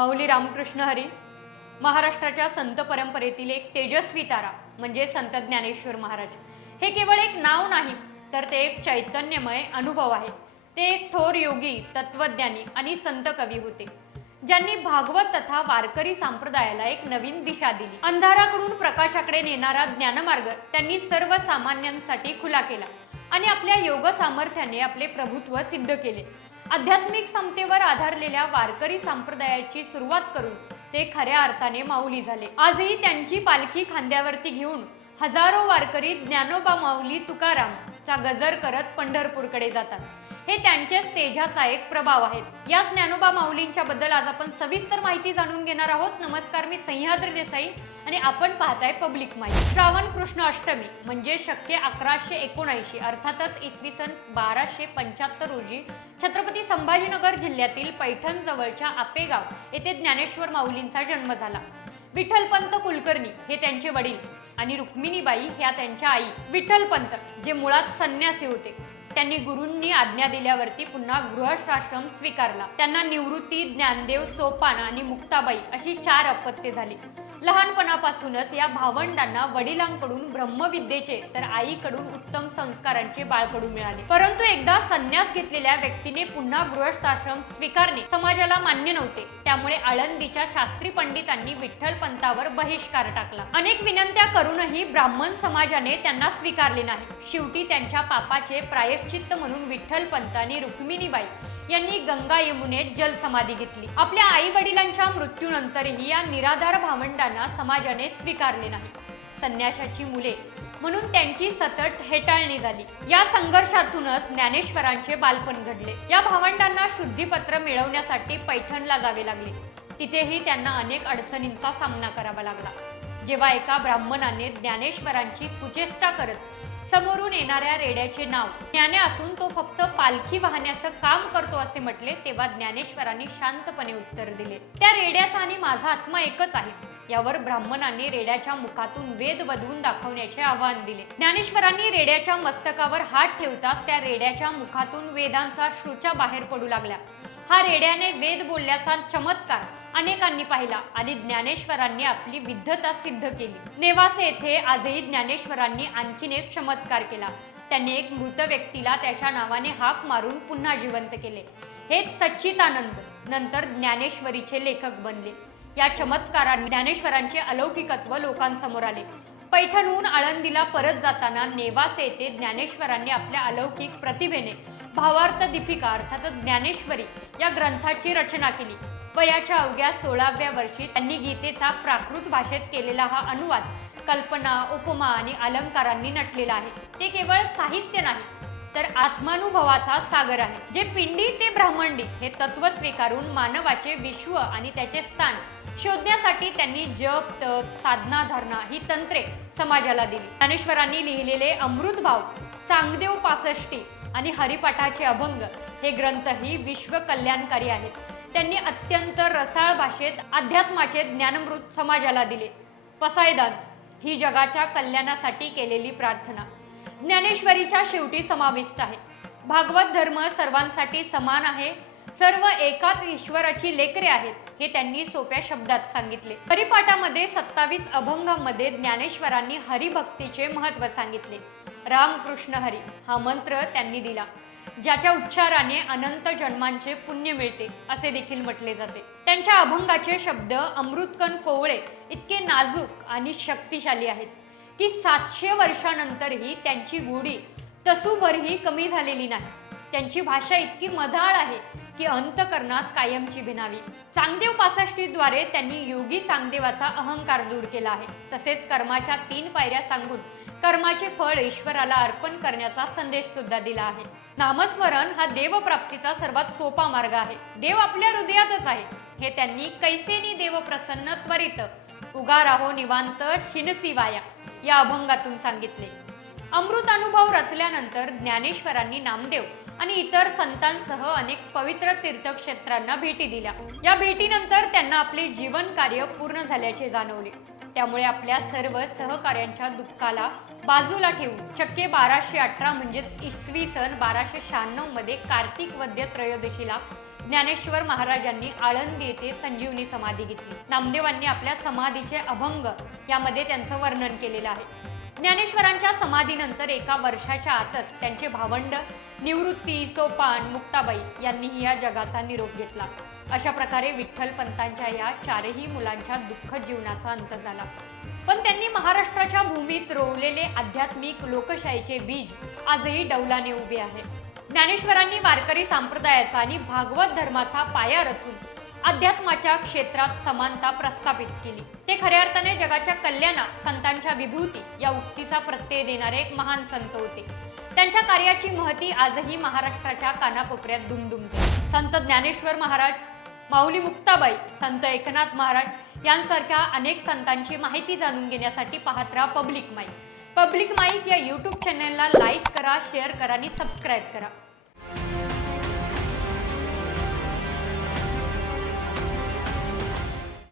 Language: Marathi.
माऊली रामकृष्ण हरी महाराष्ट्राच्या संत परंपरेतील एक तेजस्वी तारा म्हणजे संत ज्ञानेश्वर महाराज. हे केवळ एक नाव नाही तर ते एक चैतन्यमय अनुभव आहे. ते एक थोर योगी तत्वज्ञानी आणि संत कवी होते ज्यांनी भागवत तथा वारकरी संप्रदायाला एक नवीन दिशा दिली. अंधाराकडून प्रकाशाकडे नेणारा ज्ञानमार्ग त्यांनी सर्वसामान्यांसाठी खुला केला आणि आपल्या योग सामर्थ्याने आपले प्रभुत्व सिद्ध केले. आध्यात्मिक समतेवर आधारलेल्या वारकरी संप्रदायाची सुरुवात करून ते खऱ्या अर्थाने माऊली झाले. आजही त्यांची पालखी खांद्यावरती घेऊन हजारो वारकरी ज्ञानोबा माऊली तुकाराम चा गजर करत पंढरपूरकडे जातात. हे त्यांच्याच तेजाचा एक प्रभाव आहे. या ज्ञानोबा माऊलींच्या बद्दल आज आपण सविस्तर माहिती जाणून घेणार आहोत. नमस्कार मी सह्याद्री देसाई आणि आपण पाहताय पब्लिक माहिती श्रावण कृष्ण अष्टमी म्हणजे शक्य अकराशे एकोणऐंशी अर्थातच इसवी सन बाराशे पंच्याहत्तर रोजी छत्रपती संभाजीनगर जिल्ह्यातील पैठण जवळच्या आपेगाव येथे ज्ञानेश्वर माऊलींचा जन्म झाला. विठ्ठलपंत कुलकर्णी हे त्यांचे वडील आणि रुक्मिणीबाई ह्या त्यांच्या आई विठ्ठलपंत जे मुळात संन्यासी होते. त्यांनी गुरूंनी आज्ञा दिल्यावरती पुन्हा गृहस्थाश्रम स्वीकारला. त्यांना निवृत्ती ज्ञानदेव सोपान आणि मुक्ताबाई अशी चार अपत्ये झाली. लहानपणापासूनच या भावंडांना वडिलांकडून ब्रह्मविद्येचे तर आईकडून उत्तम संस्कारांचे बाळकडून मिळाले. परंतु एकदा संन्यास घेतलेल्या व्यक्तीने पुन्हा गृहस्थाश्रम स्वीकारणे समाजाला मान्य नव्हते. त्यामुळे आळंदीच्या शास्त्री पंडितांनी विठ्ठल पंतावर बहिष्कार टाकला. अनेक विनंत्या करूनही ब्राह्मण समाजाने त्यांना स्वीकारले नाही. शेवटी त्यांच्या पापाचे प्रायश्चित्त म्हणून विठ्ठल पंतांनी आणि रुक्मिणीबाई यांनी गंगा यमुनेत जलसमाधी घेतली. आपल्या आई वडिलांच्या मृत्यूनंतरही या निराधार भावंडांना समाजाने स्वीकारले नाही. संन्याशाची मुले म्हणून त्यांची सतत हेटाळणी झाली. या संघर्षातूनच ज्ञानेश्वरांचे बालपण घडले. या भावंडांना शुद्धीपत्र मिळवण्यासाठी पैठणला जावे लागले. तिथेही त्यांना अनेक अडचणींचा सामना करावा लागला. जेव्हा एका ब्राह्मणाने ज्ञानेश्वरांची कुचेष्टा करत समोरून येणाऱ्या रेड्याचे नाव. ज्ञाने असून तो फक्त पालखी वाहण्याचं काम करतो असे म्हटले तेव्हा ज्ञानेश्वरांनी शांतपणे उत्तर दिले. त्या रेड्याचा आणि माझा आत्मा एकच आहे. यावर ब्राह्मणांनी रेड्याच्या मुखातून वेद बदवून दाखवण्याचे आवाहन दिले. ज्ञानेश्वरांनी रेड्याच्या मस्तकावर हात ठेवताच त्या रेड्याच्या मुखातून वेदांचा श्रुचा बाहेर पडू लागल्या. हा रेड्याने वेद बोलल्याचा चमत्कार अनेकांनी पाहिला आणि ज्ञानेश्वरांनी आपली विद्धता सिद्ध केली. नेवासे येथे आजही ज्ञानेश्वरांनी आणखीन एक चमत्कार केला. त्यांनी एक मृत व्यक्तीला त्याच्या नावाने हाक मारून पुन्हा जिवंत केले. हेच सच्चितानंद नंतर ज्ञानेश्वरीचे लेखक बनले. या चमत्काराने ज्ञानेश्वरांचे अलौकिकत्व लोकांसमोर आले. पैठणहून आळंदीला परत जाताना नेवासे येथे ज्ञानेश्वरांनी आपल्या अलौकिक प्रतिभेने भावार्थ दीपिका अर्थात ज्ञानेश्वरी या ग्रंथाची रचना केली. वयाच्या अवघ्या सोळाव्या वर्षी त्यांनी गीतेचा प्राकृत भाषेत केलेला हा अनुवाद कल्पना उपमा आणि अलंकारांनी नटलेला आहे. ते केवळ साहित्य नाही तर आत्मानुभवाचा सागर आहे. जे पिंडी ते ब्राह्मंडी हे तत्व स्वीकारून मानवाचे विश्व आणि त्याचे स्थान शोधण्यासाठी त्यांनी जप तप साधना धारणा ही तंत्रे समाजाला दिली. ज्ञानेश्वरांनी लिहिलेले अमृतभाव चांगदेव पासष्टी आणि हरिपाठाचे अभंग हे ग्रंथही विश्व कल्याणकारी आहेत. त्यांनी अत्यंत रसाळ भाषेत अध्यात्माचे ज्ञानमृत समाजाला दिले. पसायदान ही जगाच्या कल्याणासाठी केलेली प्रार्थना. ज्ञानेश्वरीच्या शेवटी समाविष्ट आहे. भागवत धर्म सर्वांसाठी समान आहे. सर्व एकाच ईश्वराची लेकरे आहेत हे त्यांनी सोप्या शब्दात सांगितले. हरिपाठामध्ये सत्तावीस अभंगामध्ये ज्ञानेश्वरांनी हरिभक्तीचे महत्त्व सांगितले. रामकृष्ण हरी हा मंत्र त्यांनी दिला. ज्याच्या उच्चाराने अनंत जन्मांचे पुण्य मिळते असे देखील म्हटले जाते. त्यांच्या अभंगाचे शब्द अमृतकन कोवळे इतके नाजूक आणि शक्तिशाली आहेत की सातशे वर्षानंतरही त्यांची गोडी तसूभरही कमी झालेली नाही. त्यांची भाषा इतकी मधाळ आहे की अंतकरणात कायमची भिनावी चांगदेव पासष्टीद्वारे त्यांनी योगी चांगदेवाचा अहंकार दूर केला आहे. तसेच कर्माच्या तीन पायऱ्या सांगून कर्माचे फळ ईश्वराला अर्पण करण्याचा संदेश सुद्धा दिला आहे. नामस्मरण हा देवप्राप्तीचा सर्वात सोपा मार्ग आहे. देव आपल्या हृदयातच आहे. हे त्यांनी कैसेनी देव प्रसन्न त्वरित. उगा राहो निवांत शिनसी वाया या अभंगातून सांगितले. अमृत अनुभव रचल्यानंतर ज्ञानेश्वरांनी नामदेव आणि इतर संतांसह अनेक पवित्र तीर्थक्षेत्रांना भेटी दिल्या. या भेटीनंतर त्यांना आपले जीवन कार्य पूर्ण झाल्याचे जाणवले. त्यामुळे आपल्या सर्व सहकाऱ्यांच्या दुःखाला बाजूला ठेवून शक्य बाराशे अठरा म्हणजेच इसवी सन बाराशे शहाण्णवमध्ये कार्तिक वद्य त्रयोदशीला ज्ञानेश्वर महाराजांनी आळंदी येथे संजीवनी समाधी घेतली. नामदेवांनी आपल्या समाधीचे अभंग यामध्ये त्यांचं वर्णन केलेलं आहे. ज्ञानेश्वरांच्या समाधीनंतर एका वर्षाच्या आतच त्यांचे भावंड निवृत्ती सोपान मुक्ताबाई यांनीही या जगाचा निरोप घेतला. अशा प्रकारे विठ्ठल पंतांच्या या चारही मुलांच्या दुःख जीवनाचा अंत झाला. पण त्यांनी महाराष्ट्राच्या भूमीत रोवलेले आध्यात्मिक लोकशाहीचे बीज आजही डौलाने उभे आहे. ज्ञानेश्वरांनी वारकरी संप्रदायाचा आणि भागवत धर्माचा पाया रचून अध्यात्माच्या क्षेत्रात समानता प्रस्थापित केली. ते खऱ्या अर्थाने जगाच्या कल्याणात संतांच्या विभूती या उक्तीचा प्रत्यय देणारे एक महान संत होते. त्यांच्या कार्याची महती आजही महाराष्ट्राच्या कानाकोपऱ्यात दुमदुमते. संत ज्ञानेश्वर महाराज माऊली मुक्ताबाई संत एकनाथ महाराज यांसारख्या अनेक संतांची माहिती जाणून घेण्यासाठी पाहत राहा पब्लिक माईक. पब्लिक माईक या यूट्यूब चॅनलला लाईक करा शेअर करा आणि सबस्क्राईब करा.